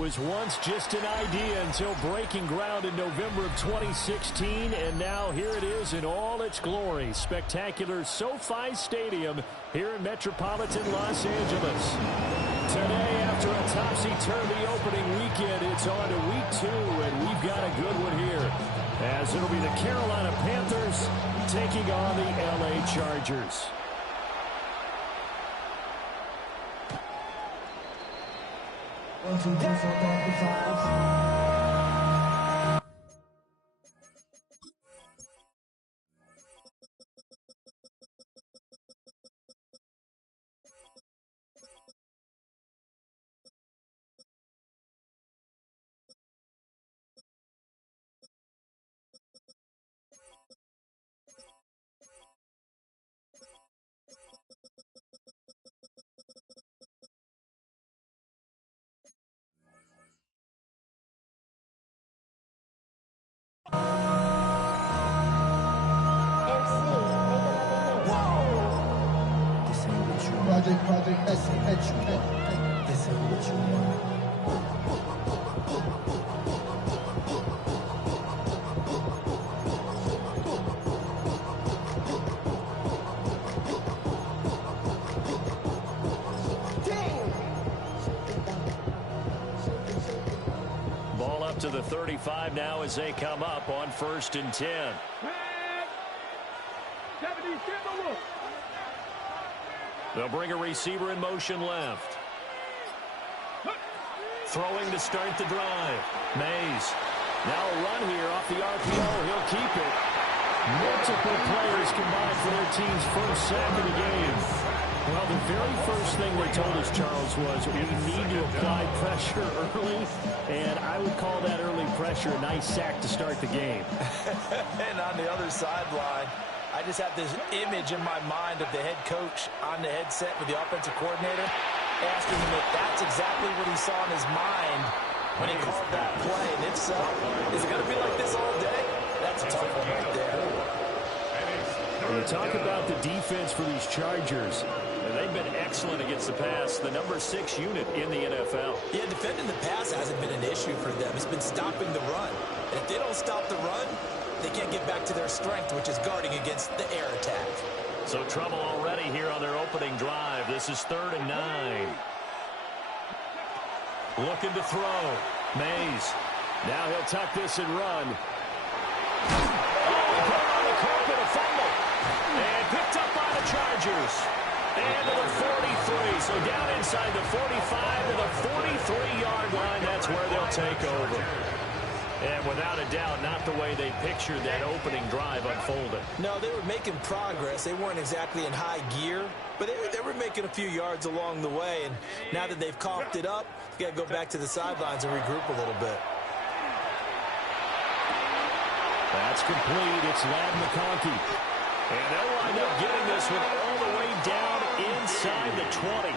was once just an idea until breaking ground in November of 2016, and now here it is in all its glory. Spectacular SoFi Stadium here in metropolitan Los Angeles. Today, after a topsy-turvy opening weekend, it's on to week 2, and we've got a good one here, as it'll be the Carolina Panthers taking on the LA Chargers. Project S. This ain't what you want. Ball up to the 35 now as they come up on 1st and 10. They'll bring a receiver in motion left. Throwing to start the drive. Mays. Now a run here off the RPO. He'll keep it. Multiple players combined for their team's first sack of the game. Well, the very first thing they told us, Charles, was we need to apply pressure early, and I would call that early pressure a nice sack to start the game. And on the other sideline, I just have this image in my mind of the head coach on the headset with the offensive coordinator asking him if that's exactly what he saw in his mind when he called that play. And if so, is it going to be like this all day? That's a tough one right there. When you talk about the defense for these Chargers, they've been excellent against the pass, the number 6 unit in the NFL. Yeah, defending the pass hasn't been an issue for them. It's been stopping the run. And if they don't stop the run, they can't get back to their strength, which is guarding against the air attack. So trouble already here on their opening drive. This is 3rd and 9. Looking to throw. Mays. Now he'll tuck this and run. Oh, put on the carpet, a fumble. And picked up by the Chargers. And to the 43. So down inside the 45 to the 43-yard line. That's where they'll take over. And without a doubt, not the way they pictured that opening drive unfolded. No, they were making progress. They weren't exactly in high gear, but they were making a few yards along the way. And now that they've coughed it up, you got to go back to the sidelines and regroup a little bit. That's complete. It's Ladd McConkey. And they'll wind up getting this one all the way down inside the 20.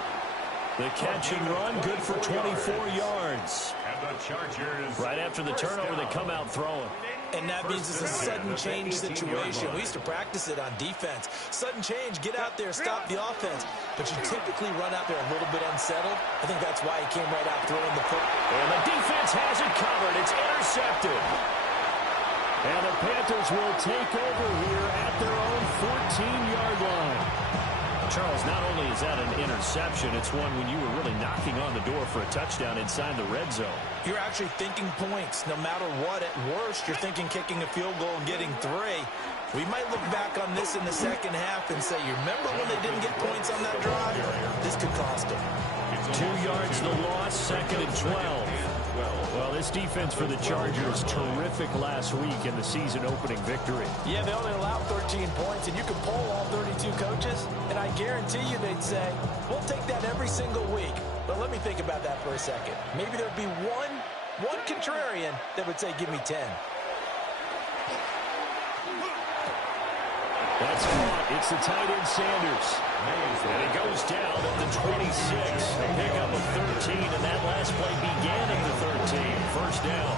The catch and run, good for 24 yards. Right after the turnover, they come out throwing. And that means it's a sudden change situation. We used to practice it on defense. Sudden change, get out there, stop the offense. But you typically run out there a little bit unsettled. I think that's why he came right out throwing the foot. And the defense has it covered. It's intercepted. And the Panthers will take over here at their own 14-yard line. Charles, not only is that an interception, it's one when you were really knocking on the door for a touchdown inside the red zone. You're actually thinking points. No matter what, at worst, you're thinking kicking a field goal and getting 3. We might look back on this in the second half and say, you remember when they didn't get points on that drive? This could cost them. 2 yards the loss, 2nd and 12. Well, this defense for the Chargers, terrific last week in the season-opening victory. Yeah, they only allowed 13 points, and you can poll all 32 coaches, and I guarantee you they'd say, we'll take that every single week. But let me think about that for a second. Maybe there'd be one contrarian that would say, give me 10. That's caught It's the tight end Sanders. And it goes down at the 26. A pickup of 13, and that last play began at the 13. First down.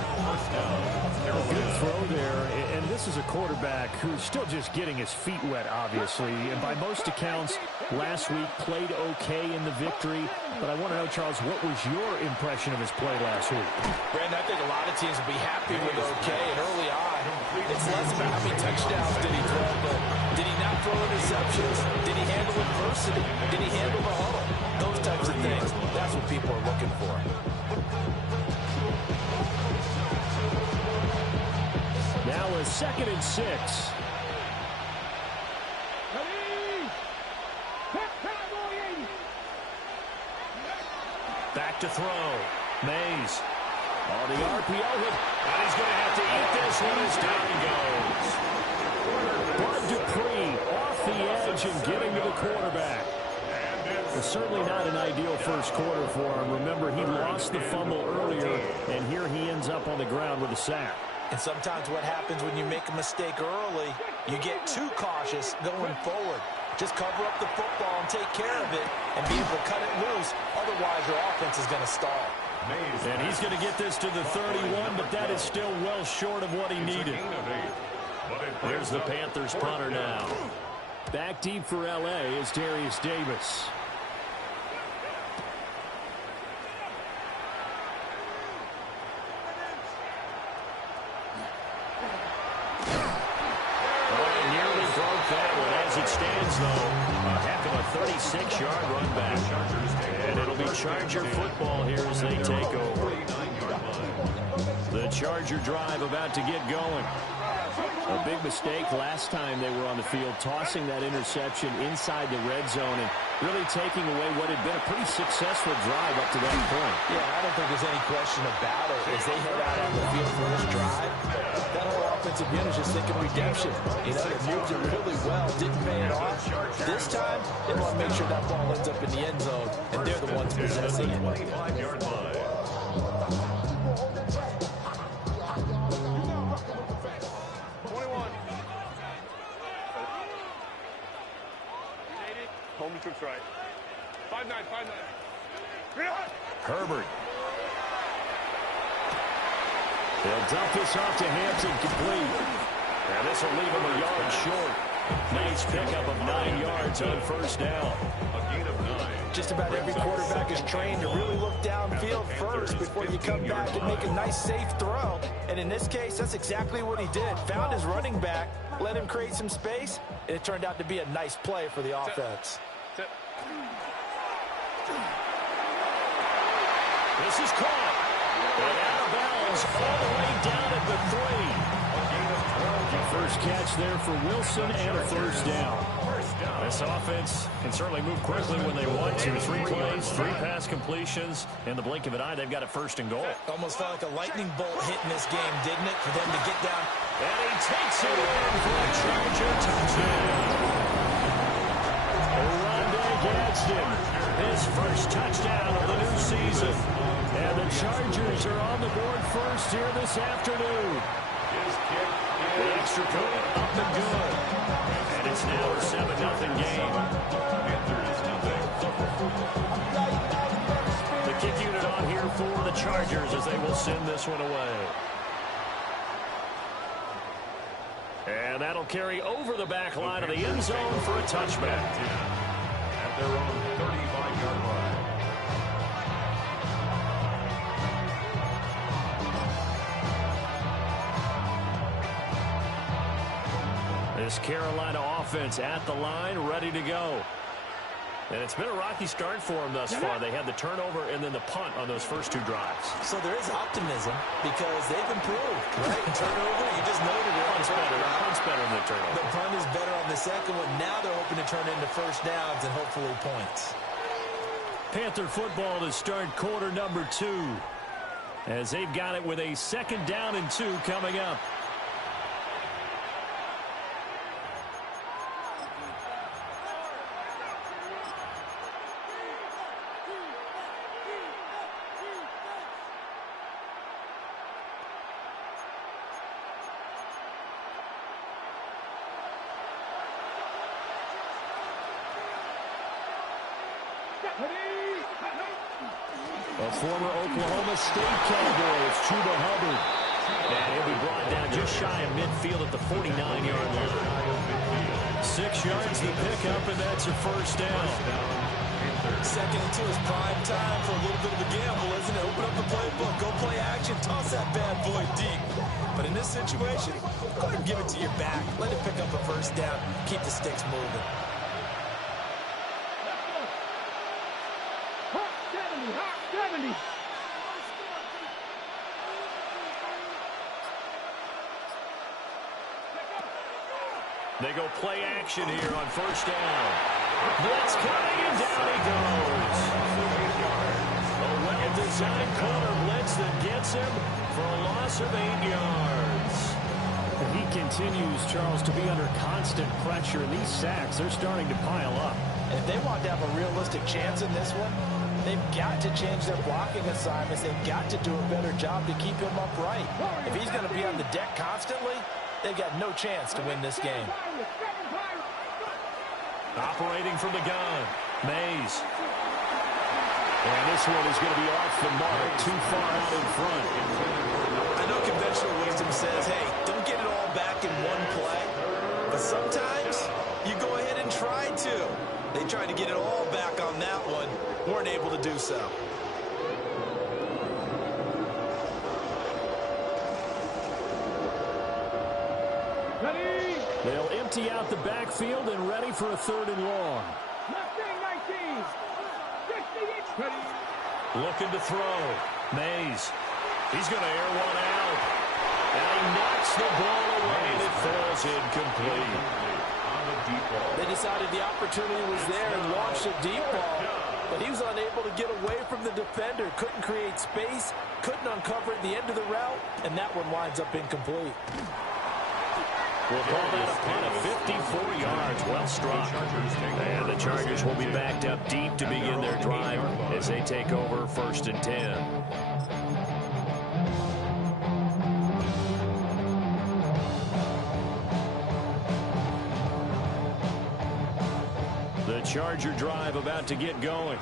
A good throw there, and this is a quarterback who's still just getting his feet wet, obviously. And by most accounts, last week played okay in the victory. But I want to know, Charles, what was your impression of his play last week? Brandon, I think a lot of teams will be happy with okay, and early on, it's less about how many touchdowns did he throw, but did he not throw interceptions? Did he handle adversity? Did he handle the huddle? Those types of things, that's what people are looking for. Now a 2nd and 6. Back to throw. Mays on the RPO hit, and he's going to have to eat this one as down goes. Bud Dupree off the edge and getting to the quarterback. It's certainly not an ideal first quarter for him. Remember, he lost the fumble earlier, and here he ends up on the ground with a sack. And sometimes what happens when you make a mistake early, you get too cautious going forward. Just cover up the football and take care of it and be able to cut it loose. Otherwise, your offense is going to stall. And he's going to get this to the 31, but that is still well short of what he needed. Here's the Panthers punter now. Back deep for L.A. is Darius Davis. It stands, though, a heck of a 36-yard run back. And it'll be Charger football here as they take over. The Charger drive about to get going. A big mistake last time they were on the field, tossing that interception inside the red zone and really taking away what had been a pretty successful drive up to that point. Yeah, I don't think there's any question about it. As they head out on the field for this drive, that whole offensive unit is just thinking redemption. You know, they moved it really well, didn't pay it off. This time, they want to make sure that ball ends up in the end zone, and they're the ones possessing it. 25-yard line. Home troops right. 5-9, 5-9. Herbert. They'll dump this off to Hampton, complete. And this will leave him a yard short. Nice pickup of 9 yards on first down. A gain of 9. Just about every quarterback is trained to really look downfield first before you come back and make a nice, safe throw. And in this case, that's exactly what he did. Found his running back, let him create some space, and it turned out to be a nice play for the offense. This is caught. And out of bounds all the way down at the 3. First catch there for Wilson and a first down. This offense can certainly move quickly when they want to. 3 plays, 3 pass completions. In the blink of an eye, they've got a first and goal. Almost felt like a lightning bolt hit in this game, didn't it? For them to get down. And he takes it in for a Charger touchdown. Rondé Gadsden, his first touchdown of the new season. And the Chargers are on the board first here this afternoon. The extra point up and good. And it's now a 7-0 game. The kick unit on here for the Chargers as they will send this one away. And that'll carry over the back line of the end zone for a touchback. At their own 35-yard line. This Carolina offense at the line, ready to go. And it's been a rocky start for them thus far. They had the turnover and then the punt on those first 2 drives. So there is optimism because they've improved, right? Turnover, you just noted it. Punt's better than the turnover. The punt is better on the second one. Now they're hoping to turn into first downs and hopefully points. Panther football to start quarter number 2 as they've got it with a 2nd down and 2 coming up. A former Oklahoma State Cowboy, it's Chuba Hubbard. And he'll be brought down just shy of midfield at the 49-yard line. 6 yards the pickup, and that's a first down. 2nd and 2 is prime time for a little bit of a gamble, isn't it? Open up the playbook, go play action, toss that bad boy deep. But in this situation, go ahead and give it to your back. Let it pick up a first down. Keep the sticks moving. 70. They go play action here on first down. Blitz coming, and down he goes. A well-designed corner blitz that gets him for a loss of 8 yards. He continues, Charles, to be under constant pressure, and these sacks, they're starting to pile up. And if they want to have a realistic chance in this one, they've got to change their blocking assignments. They've got to do a better job to keep him upright. If he's going to be on the deck constantly, they've got no chance to win this game. Operating from the gun, Mays. And this one is going to be off the mark, too far out in front. I know conventional wisdom says, hey, don't get it all back in one play. But sometimes you go ahead and try to. They tried to get it all back on that one. Weren't able to do so. They'll empty out the backfield and ready for a 3rd and long. Looking to throw. Mays. He's going to air one out. And he knocks the ball away, and it falls incomplete. They decided the opportunity was there and launched a deep ball. But he was unable to get away from the defender. Couldn't create space. Couldn't uncover at the end of the route. And that one winds up incomplete. We'll call that a punt of 54 yards. Well struck. And the Chargers will be backed up deep to begin their drive as they take over 1st and 10. The Charger drive about to get going.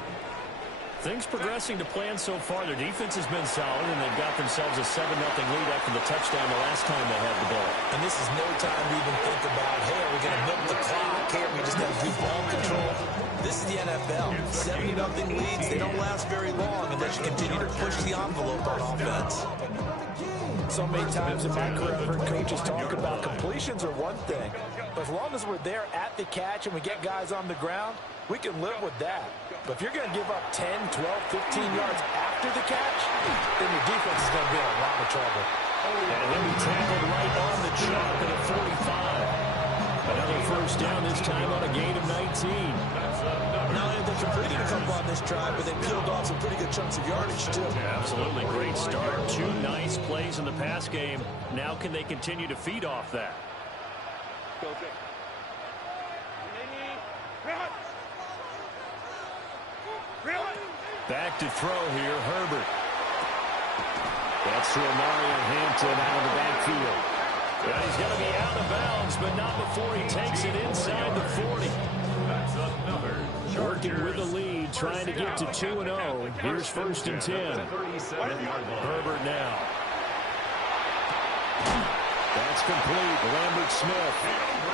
Things progressing to plan so far. Their defense has been solid, and they've got themselves a 7-0 lead after the touchdown the last time they had the ball. And this is no time to even think about, hey, are we going to milk the clock? Hey, are we just going to do ball control? This is the NFL. 7-0 leads, they don't last very long unless you continue to push the envelope on offense. So many times in my career, I've heard coaches talk about completions are one thing. But as long as we're there at the catch and we get guys on the ground, we can live with that. But if you're going to give up 10, 12, 15 yards after the catch, then your defense is going to be in a lot of trouble. And he'll be tackled right on the chalk at the 45. Another first down, this time on a gain of 19. Not only have they completed a couple on this drive, but they peeled off some pretty good chunks of yardage, too. Absolutely great start. 2 nice plays in the pass game. Now can they continue to feed off that? Back to throw here, Herbert. That's to Mario Hampton out of the backfield. Well, he's going to be out of bounds, but not before he takes it inside the 40. Working with the lead, trying to get to 2-0. Here's 1st and 10. Herbert now. That's complete. Lambert Smith.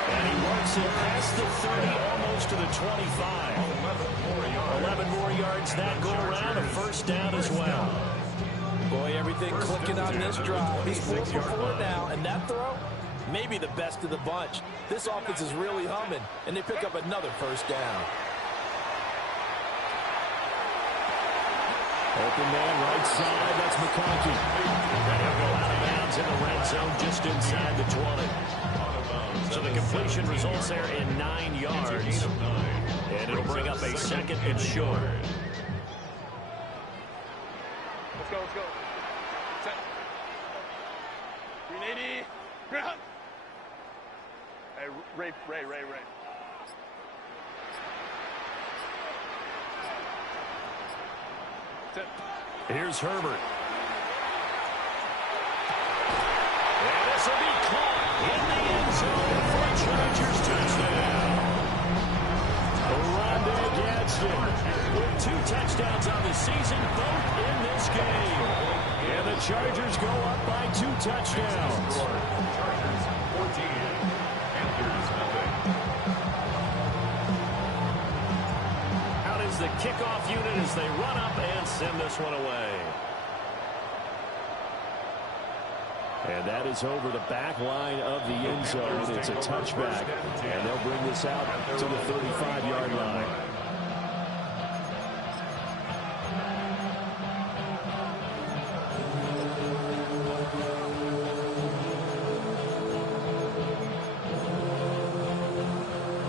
And he works it past the 30, almost to the 25. 11 more yards that go around. A first down as well. Boy, everything clicking on this drive. He's 4 for 4 now, and that throw, maybe the best of the bunch. This offense is really humming, and they pick up another first down. Open man right side, that's McConkey. And he'll go out of bounds in the red zone just inside the 20. So the completion results there in 9 yards. And it'll bring up a 2nd and short. Let's go. Set. 380. Ground. Hey, Ray. Set. Here's Herbert. And this will be caught in the end zone for a Chargers touchdown. Rondé Winston with 2 touchdowns on the season, both in this game. And the Chargers go up by 2 touchdowns. Chargers 14, Panthers nothing. Out is the kickoff unit as they run up and send this one away. And that is over the back line of the end zone. It's a touchback, and they'll bring this out to the 35-yard line.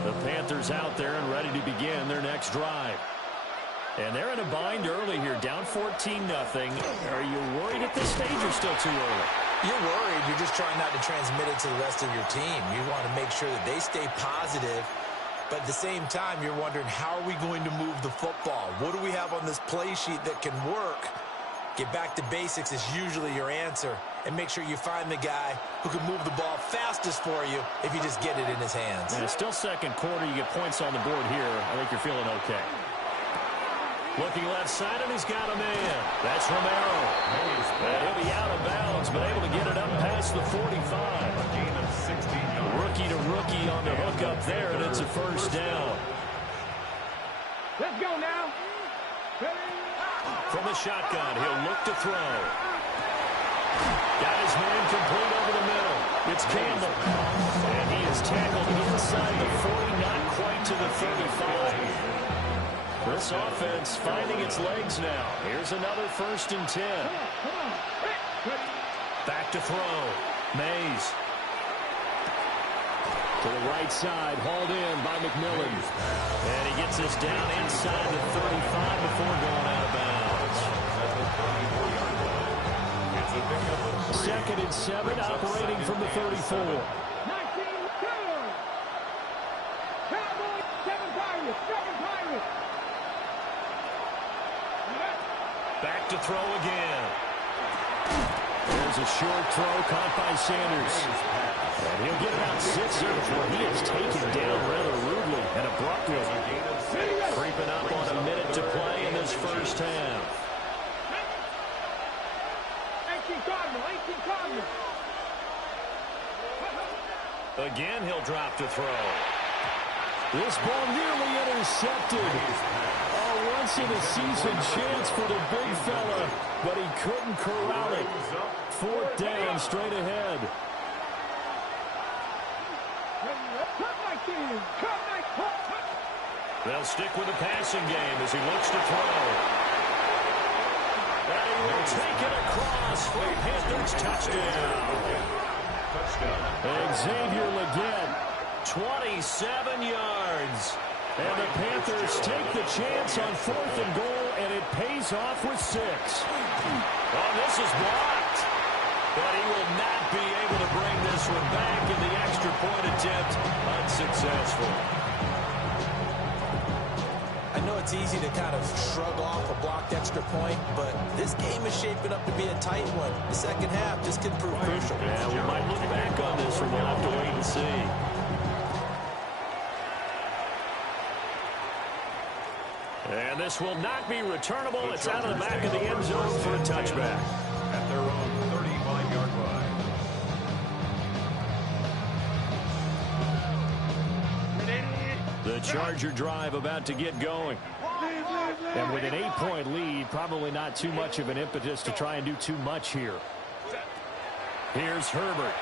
The Panthers out there and ready to begin their next drive. And they're in a bind early here, down 14-0. Are you worried at this stage or still too early? You're worried. You're just trying not to transmit it to the rest of your team. You want to make sure that they stay positive, but at the same time, you're wondering, how are we going to move the football? What do we have on this play sheet that can work? Get back to basics is usually your answer, and make sure you find the guy who can move the ball fastest for you if you just get it in his hands. And it's still second quarter. You get points on the board here. I think you're feeling okay. Looking left side, and he's got a man. That's Romero. And he'll be out of bounds, but able to get it up past the 45. A gain of 16 yards. Rookie to rookie on the hook up there, and it's a first down. Let's go now. From the shotgun, he'll look to throw. Got his man complete over the middle. It's Campbell. And he is tackled inside the 40, not quite to the 35. This offense finding its legs now. Here's another 1st and 10. Back to throw. Mays. To the right side, hauled in by McMillan. And he gets this down inside the 35 before going out of bounds. 2nd and 7, operating from the 34. 19-2. Cowboys, 7 Pirates. Back to throw again. There's a short throw caught by Sanders. And he'll get about 6 here before he is taken down rather rudely and abruptly. Creeping up on a minute to play in this first half. 18 Cardinals. Again, he'll drop to throw. This ball nearly intercepted. Once-in-a-season chance for the big fella, but he couldn't corral it. 4th down, straight ahead. They'll stick with the passing game as he looks to throw. And he will take it across for the Panthers touchdown. Xavier Legette, 27 yards. And the Panthers take the chance on 4th and goal, and it pays off with 6. Oh, this is blocked. But he will not be able to bring this one back, in the extra point attempt unsuccessful. I know it's easy to kind of shrug off a blocked extra point, but this game is shaping up to be a tight one. The second half, this could prove crucial. Yeah, we might look back on this one. We'll have to wait and see. And this will not be returnable. It's out of the back of the end zone for a touchback. At their own 35-yard line. The Charger drive about to get going. And with an 8-point lead, probably not too much of an impetus to try and do too much here. Here's Herbert.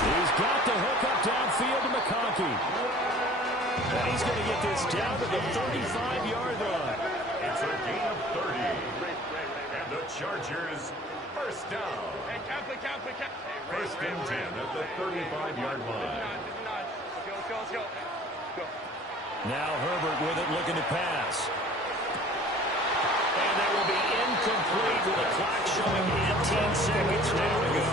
He's got the hook up downfield to McConkey. And he's going to get this down to the 35-yard line. It's a gain of 30. And the Chargers first down. First and 10 at the 35-yard line. Let's go. Now Herbert with it, looking to pass. And that will be incomplete with the clock showing 18 seconds now to go.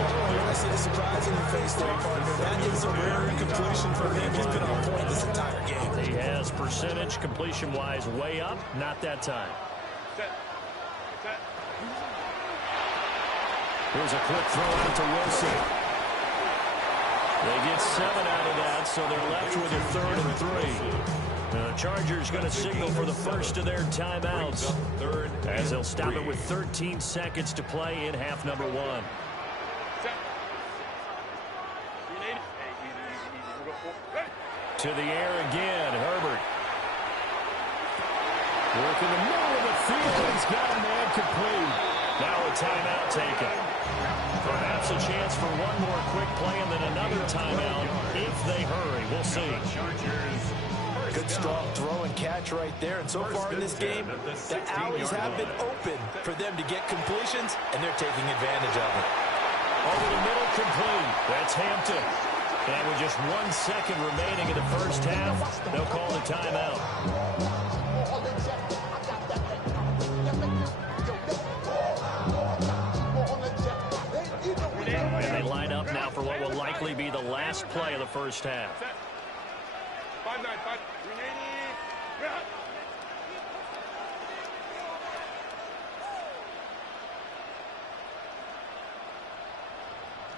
I see the surprise in your face there, partner. That is a rare incompletion from him. He's been on point this entire game. He has percentage completion-wise way up. Not that time. Here's a quick throw out to Wilson. They get 7 out of that, so they're left with a 3rd and 3. The Chargers going to signal for the first of their timeouts as they'll stop it with 13 seconds to play in half number 1. To the air again, Herbert. Working the middle of the field. He's got a man complete. Now a timeout taken. Perhaps a chance for one more quick play and then another timeout if they hurry. We'll see. Good strong throw and catch right there. And so far in this game, the alleys have been open for them to get completions, and they're taking advantage of it. Over the middle, complete. That's Hampton. And with just 1 second remaining in the first half, they'll call the timeout. And they line up now for what will likely be the last play of the first half. 5-9-5. Remaining.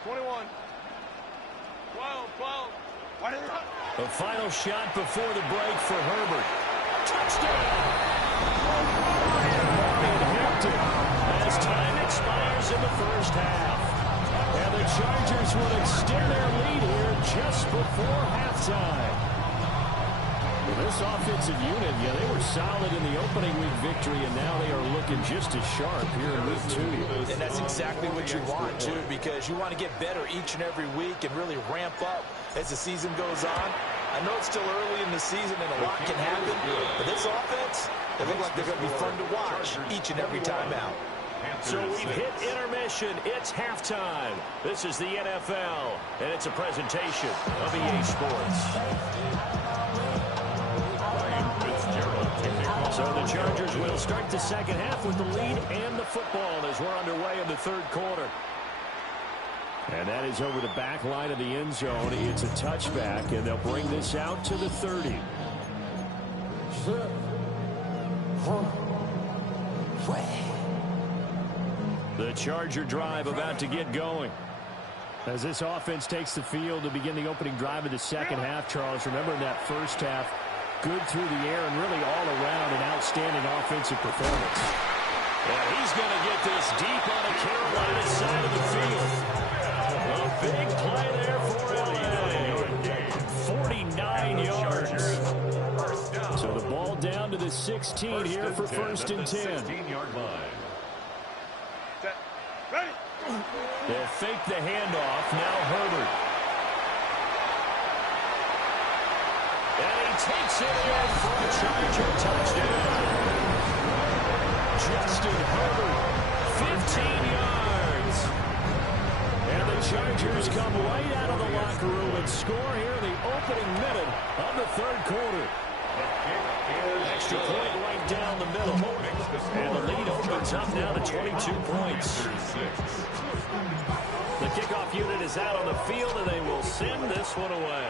21. 12. The final shot before the break for Herbert. Touchdown! Marion Hampton as time expires in the first half. And the Chargers will extend their lead here just before halftime. Well, this offensive unit, they were solid in the opening week victory, and now they are looking just as sharp here in week 2. And that's exactly what you want, too, because you want to get better each and every week and really ramp up as the season goes on. I know it's still early in the season and a lot can happen, but this offense, they look like they're going to be fun to watch each and every time out. So we've hit intermission. It's halftime. This is the NFL, and it's a presentation of EA Sports. So the Chargers will start the second half with the lead and the football as we're underway in the third quarter. And that is over the back line of the end zone. It's a touchback, and they'll bring this out to the 30. The Charger drive about to get going. As this offense takes the field to begin the opening drive of the second half, Charles, remember in that first half, good through the air and really all around an outstanding offensive performance. And he's going to get this deep on the Carolina side of the field. A big play there for LA. 49 yards. So the ball down to the 16 here for first and 10. 16-yard line. Ready. They'll fake the handoff. Now Herbert. And he takes it in for a Charger touchdown. Justin Herbert, 15 yards. And the Chargers come right out of the locker room and score here in the opening minute of the third quarter. Extra point right down the middle. And the lead opens up now to 22 points. The kickoff unit is out on the field, and they will send this one away.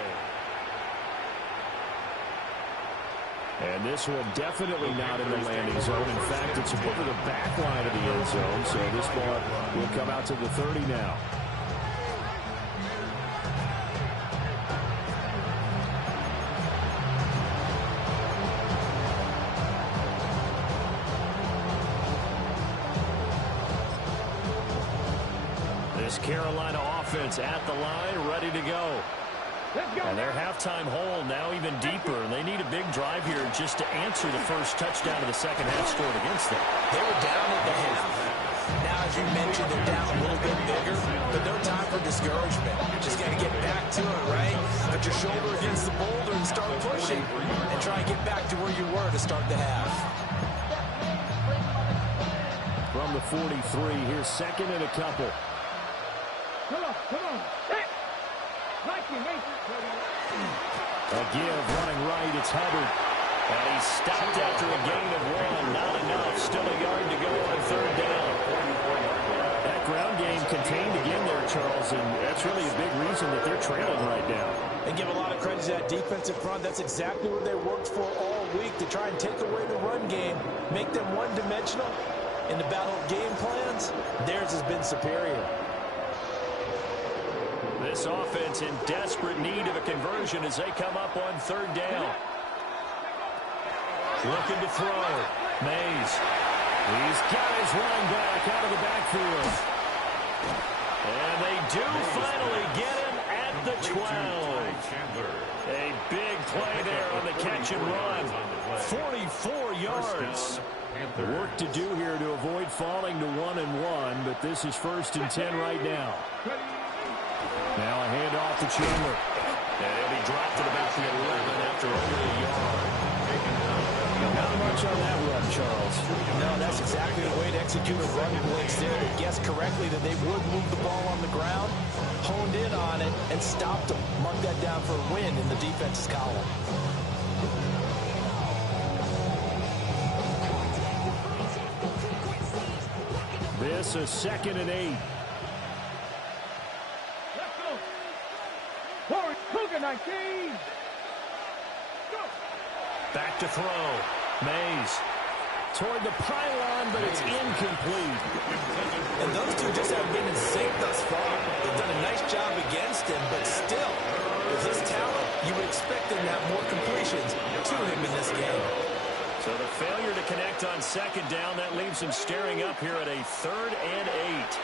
And this one definitely not in the landing zone. In fact, it's over the back line of the end zone. So this ball will come out to the 30 now. This Carolina offense at the line, ready to go. And their halftime hole now even deeper, and they need a big drive here just to answer the first touchdown of the second half scored against them. They were down at the half. Now, as you mentioned, they're down a little bit bigger, but no time for discouragement. You're just going to get back to it, right? Put your shoulder against the boulder and start pushing, and try and get back to where you were to start the half. From the 43, here's second and a couple. Come on. A give, running right, it's Hubbard. And he's stopped after a gain of 1. Not enough. Still a yard to go on third down. That ground game contained again there, Charles, and that's really a big reason that they're trailing right now. And give a lot of credit to that defensive front. That's exactly what they worked for all week, to try and take away the run game, make them one-dimensional. In the battle of game plans, theirs has been superior. This offense in desperate need of a conversion as they come up on third down. Looking to throw. Mays. He's got his running back out of the backfield. And they do finally get him at the 12. A big play there on the catch and run. 44 yards. Work to do here to avoid falling to 1-1, but this is 1st and 10 right now. Now a handoff to Chandler. And he'll be dropped at about the 11 after over a yard. Not much on that run, Charles. No, that's exactly the way to execute a run blitz there. They guessed correctly that they would move the ball on the ground, honed in on it, and stopped them. Mark that down for a win in the defense's column. This is 2nd and 8. Let's go. Forward, Cougar 19. Back to throw. Mays toward the pylon, but it's incomplete. And those two just haven't been in sync thus far. They've done a nice job against him, but still, with his talent, you would expect him to have more completions to him in this game. So the failure to connect on 2nd down, that leaves him staring up here at a 3rd and 8.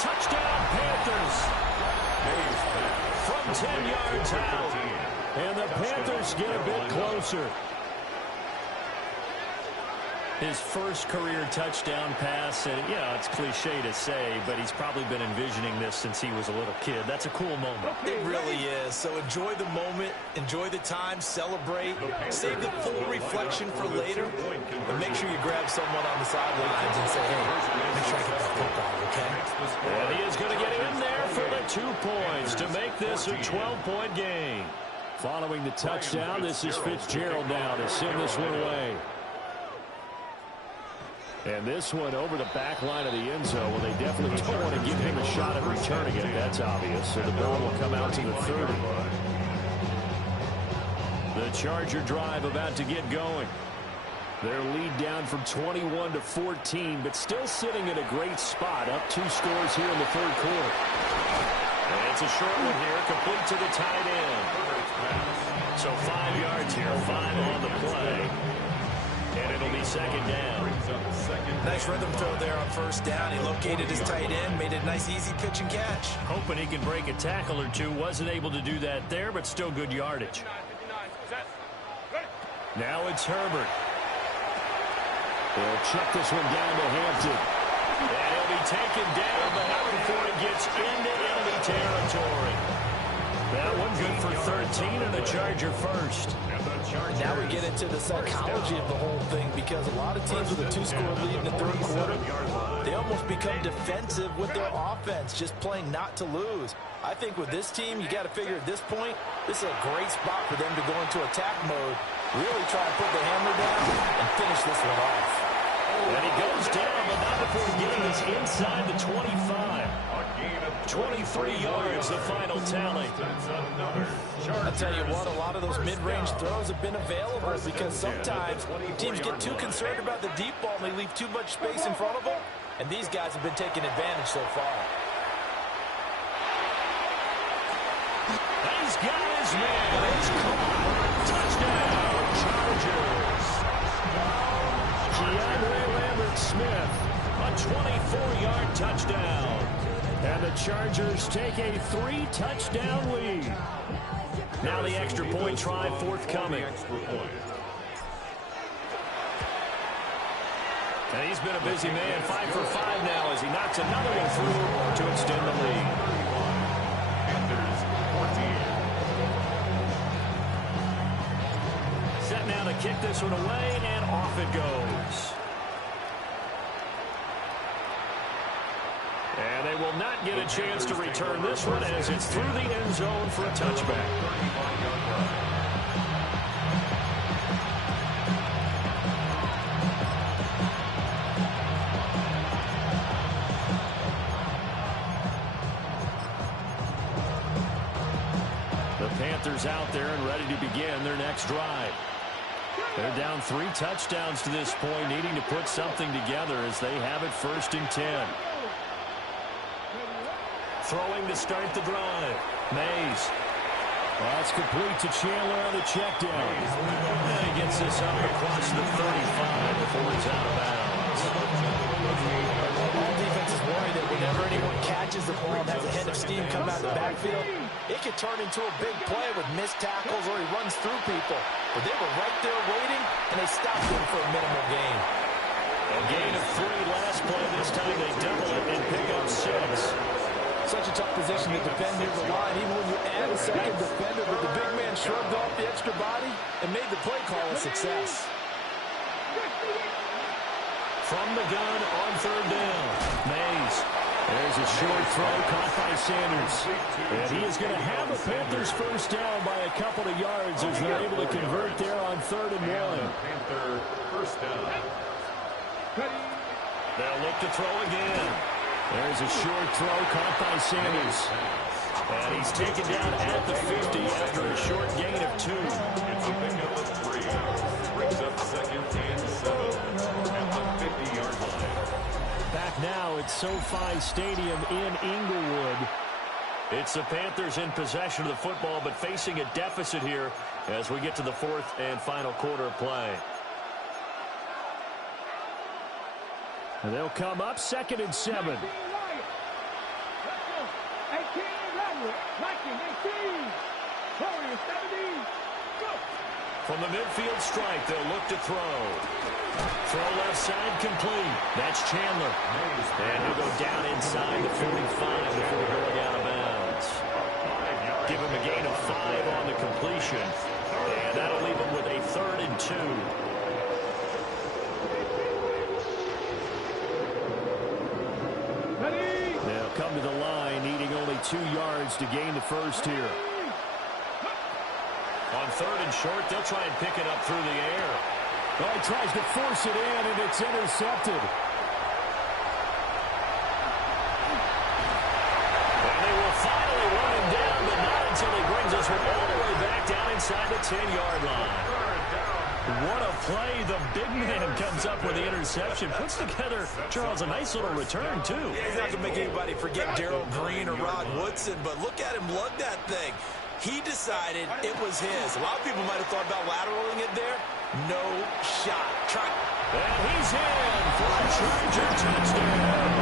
Touchdown, Panthers. From 10 yards out. And the Panthers get a bit closer. His first career touchdown pass, and it's cliche to say, but he's probably been envisioning this since he was a little kid. That's a cool moment. It really is. So enjoy the moment, enjoy the time, celebrate, save the full reflection for later, and make sure you grab someone on the sidelines and say, hey, make sure I get that football, okay? And he is going to get in there for the 2 points to make this a 12-point game. Following the touchdown, this is Fitzgerald now to send this one away. And this one over the back line of the end zone. Well, they definitely don't want to give him a shot at returning it. That's obvious. So the ball will come out to the 30. The Charger drive about to get going. Their lead down from 21 to 14, but still sitting in a great spot. Up 2 scores here in the 3rd quarter. And it's a short one here, complete to the tight end. So 5 yards here, 5 on the play. And it'll be 2nd down. Nice rhythm throw there on 1st down. He located his tight end, made it a nice easy pitch and catch. Hoping he can break a tackle or two. Wasn't able to do that there, but still good yardage. Now it's Herbert. They'll check this one down to Hampton. And he'll be taken down, but not before he gets into enemy territory. That one good for 13 and a Charger first. Now we get into the psychology of the whole thing, because a lot of teams with a 2-score lead in the 3rd quarter, they almost become defensive with their offense, just playing not to lose. I think with this team, you got to figure at this point, this is a great spot for them to go into attack mode, really try and put the hammer down and finish this one off. And he goes down, but not before getting this inside the 25. 23 yards, the final tally. I'll tell you what, a lot of those mid-range throws have been available, because sometimes teams get too concerned about the deep ball and they leave too much space in front of them, and these guys have been taking advantage so far. He's got his man. It's caught. Touchdown, Chargers. Keandre Lambert-Smith, a 24-yard touchdown. And the Chargers take a 3-touchdown lead. Now the extra point try forthcoming. And he's been a busy man, 5 for 5 now as he knocks another one through to extend the lead. Set now to kick this one away, and off it goes. And they will not get a chance to return this one as it's through the end zone for a touchback. The Panthers out there and ready to begin their next drive. They're down 3 touchdowns to this point, needing to put something together as they have it 1st and 10. Throwing to start the drive. Mays. That's complete to Chandler on the check down. And he gets this up across the 35 before it's out of bounds. All defenses worry that whenever anyone catches the ball and has a head of steam come out of the backfield, it could turn into a big play with missed tackles or he runs through people. But they were right there waiting, and they stopped him for a minimal gain. A gain of 3 last play. This time they double it and pick up 6. Such a tough position to defend near the line, even when you add a second defender, but the big man shrugged off the extra body and made the play call a success. From the gun on 3rd down. Mays. There's a short throw caught by Sanders. And he is going to have the Panthers first down by a couple of yards as they're able to convert there on 3rd and 1. Panther first down. They'll look to throw again. There's a short throw caught by Sanders. And he's taken down at the 50 after a short gain of 2. It's a pickup of 3. Brings up 2nd and 7 at the 50-yard line. Back now at SoFi Stadium in Inglewood. It's the Panthers in possession of the football, but facing a deficit here as we get to the 4th and final quarter of play. And they'll come up 2nd and 7. From the midfield strike, they'll look to throw. Throw left side complete. That's Chandler. And he'll go down inside the 45 before going out of bounds. Give him a gain of 5 on the completion. And that'll leave him with a 3rd and 2. They'll come to the line, needing only 2 yards to gain the first here. On 3rd and short, they'll try and pick it up through the air. Oh, he tries to force it in, and it's intercepted. And they will finally run him down, but not until he brings us all the way back down inside the 10-yard line. What a play. The big man comes up with the interception. Puts together, Charles, a nice little return, too. Yeah, he's not going to make anybody forget Darrell Green or Rod Woodson, but look at him lug that thing. He decided it was his. A lot of people might have thought about lateraling it there. No shot. Try. And he's in for a Charger touchdown.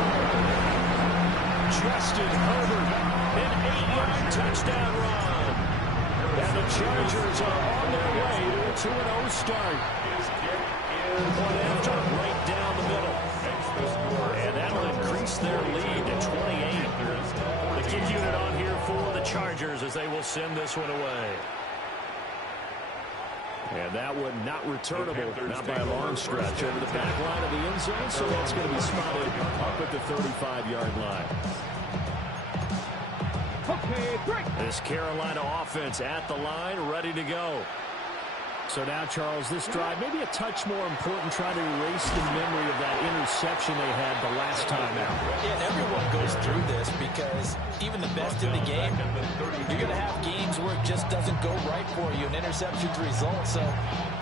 Justin Herbert, an 8-yard touchdown run. And the Chargers are on their way to a 2-0 start. One after, right down the middle. And that'll increase their lead to 28. The kick unit on here for the Chargers as they will send this one away. And that one not returnable, not by a long stretch, over the back line of the end zone, so that's going to be spotted up at the 35-yard line. This Carolina offense at the line, ready to go. So now, Charles, this drive, maybe a touch more important, trying to erase the memory of that interception they had the last time out. Yeah, and everyone goes through this because even the best in the game, you're going to have games where it just doesn't go right for you, and interceptions result. So,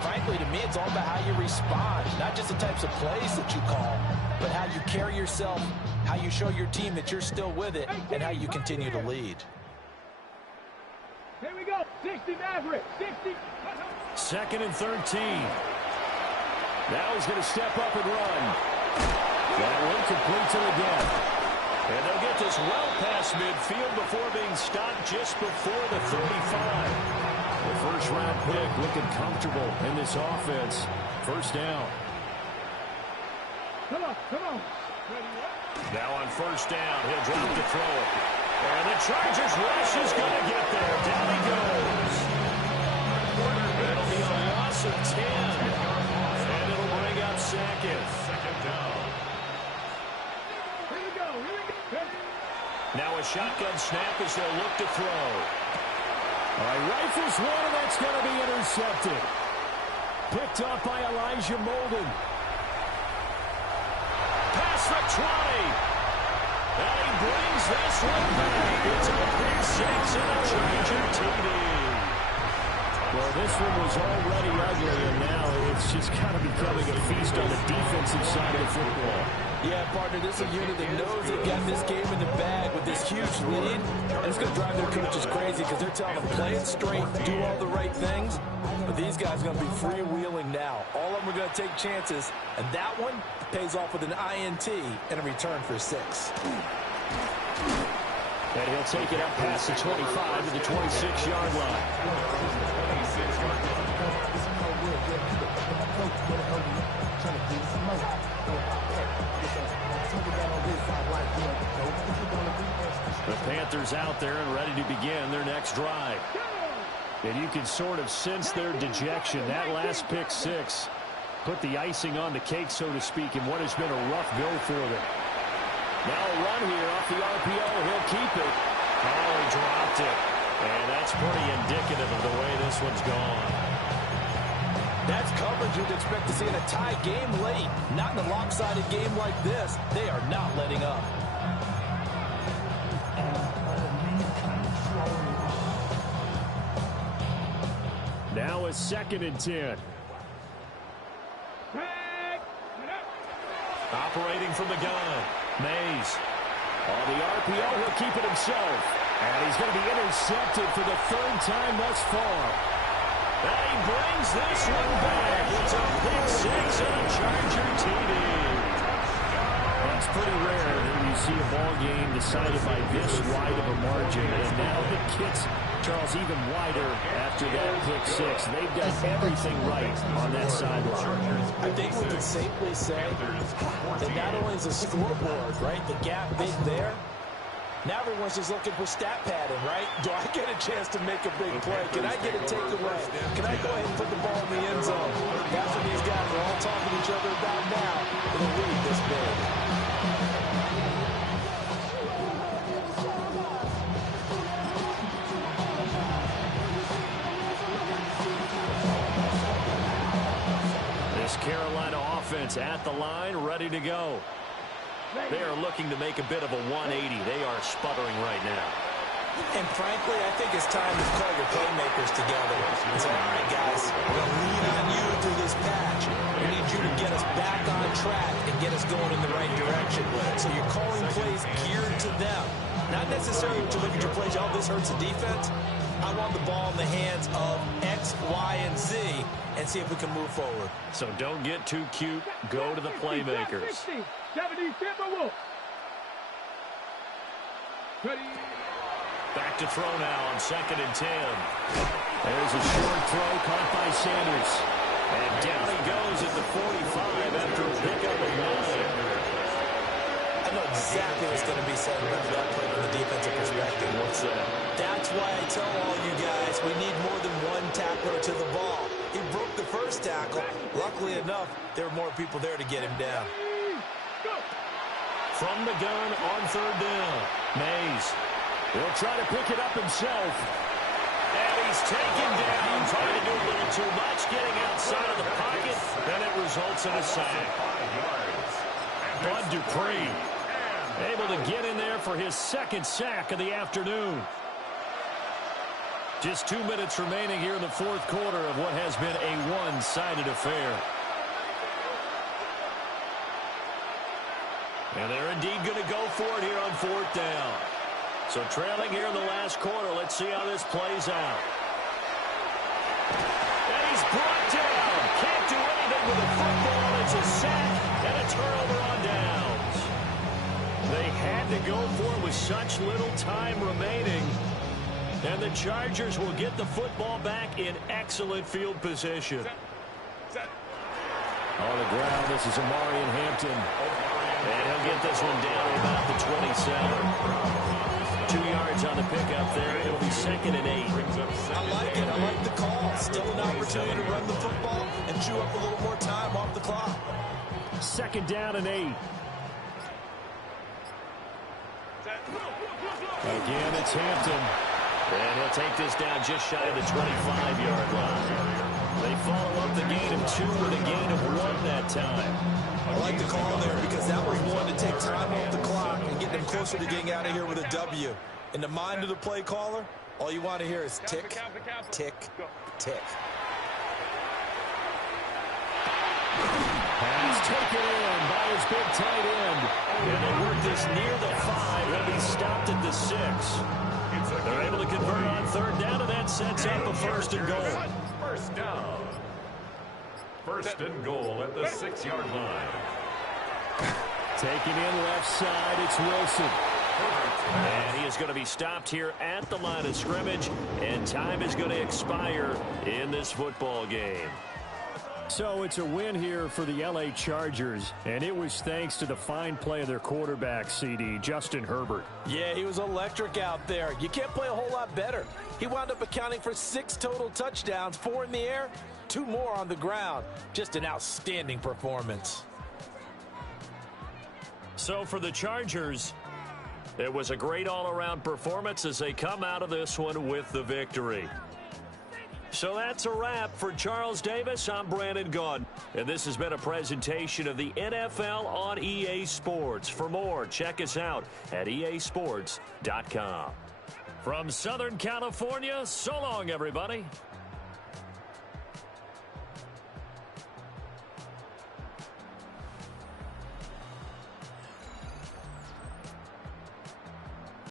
frankly, to me, it's all about how you respond, not just the types of plays that you call, but how you carry yourself, how you show your team that you're still with it, and how you continue to lead. Here we go. 60 Maverick. 60. 2nd and 13. Now he's going to step up and run. That one complete to the gap. And they'll get this well past midfield before being stopped just before the 35. The first-round pick looking comfortable in this offense. First down. Come on. Now on first down, he'll drop to throw it. And the Chargers rush is going to get there. Down he goes. It'll be a loss of 10. And it'll bring up 2nd. Second down. Here we go. Now a shotgun snap as they'll look to throw. All right, rifles one, and that's going to be intercepted. Picked up by Elijah Molden. Past the 20. And he brings this one back. It's a pick 6 and a Charger TD. Well, this one was already ugly, and now it's just kind of becoming a feast on the defensive side of the football. Yeah, partner, this is a unit that knows they've got this game in the bag with this huge lead, and it's going to drive their coaches crazy because they're telling them, play it straight, do all the right things, but these guys are going to be freewheeling now. All of them are going to take chances, and that one pays off with an INT and a return for 6. And he'll take it up past the 25 to the 26-yard line. The Panthers out there and ready to begin their next drive. And you can sort of sense their dejection. That last pick 6 put the icing on the cake, so to speak, in what has been a rough go for them. Now a run here off the RPO. He'll keep it. Oh, he dropped it. And that's pretty indicative of the way this one's gone. That's coverage you'd expect to see in a tie game late. Not in a lopsided game like this. They are not letting up. Now a 2nd and 10. Operating from the gun. Mays. On the RPO, he'll keep it himself. And he's going to be intercepted for the 3rd time thus far. And he brings this one back. It's a pick 6 and a Charger TD. It's pretty rare that we see a ball game decided by this wide of a margin. And now it gets, Charles, even wider after that pick 6. They've done everything right on that sideline. I think we can safely say that not only is the scoreboard, right, the gap big there, now everyone's just looking for stat padding, right? Do I get a chance to make a big play? Can I get a takeaway? Can I go ahead and put the ball in the end zone? That's what these guys are all talking to each other about now in a league this big. Carolina offense at the line, ready to go. They are looking to make a bit of a 180. They are sputtering right now. And frankly, I think it's time to call your playmakers together and say, all right, guys, we're going to lean on you through this patch. We need you to get us back on track and get us going in the right direction. So you're calling plays geared to them. Not necessarily to look at your plays, oh, this hurts the defense. I want the ball in the hands of X, Y, and Z and see if we can move forward. So don't get too cute. Go to the playmakers. 60, 70, Timberwolves. Back to throw now on 2nd and 10. There's a short throw caught by Sanders. And down he goes at the 45 after a pickup of 9. I know exactly what's going to be said about that play from the defensive perspective. What's that? That's why I tell all you guys we need more than one tackler to the ball. He broke the first tackle. Luckily enough, there were more people there to get him down. From the gun on 3rd down. Mays. He'll try to pick it up himself. And he's taken down. Trying to do a little too much. Getting outside of the pocket. And it results in a sack. Bud Dupree able to get in there for his 2nd sack of the afternoon. Just 2 minutes remaining here in the 4th quarter of what has been a one-sided affair. And they're indeed going to go for it here on 4th down. So trailing here in the last quarter, let's see how this plays out. And he's brought down. Can't do anything with the football. It's a sack and a turnover on downs. They had to go for it with such little time remaining. And the Chargers will get the football back in excellent field position. On the ground, this is Amarian Hampton. And he'll get this one down to about the 27. 2 yards on the pickup there. It'll be 2nd and 8. I like it. I like the call. Still an opportunity to run the football and chew up a little more time off the clock. 2nd down and 8. Again, it's Hampton. And he'll take this down just shy of the 25-yard line. They follow up the gain of 2 with a gain of 1 that time. I like the call there because that was one to take time off the clock and get them closer to getting out of here with a W. In the mind of the play caller, all you want to hear is tick, tick, tick. Pass taken in by his big tight end. It's near the 5. He'll be stopped at the 6. They're able to convert on third down, and that sets up a first and goal. First down. First and goal at the 6-yard line. Taking in left side, it's Wilson. And he is going to be stopped here at the line of scrimmage, and time is going to expire in this football game. So it's a win here for the L.A. Chargers, and it was thanks to the fine play of their quarterback, CD, Justin Herbert. Yeah, he was electric out there. You can't play a whole lot better. He wound up accounting for 6 total touchdowns, 4 in the air, 2 more on the ground. Just an outstanding performance. So for the Chargers, it was a great all-around performance as they come out of this one with the victory. So that's a wrap for Charles Davis. I'm Brandon Gaudin, and this has been a presentation of the NFL on EA Sports. For more, check us out at easports.com. From Southern California, so long, everybody.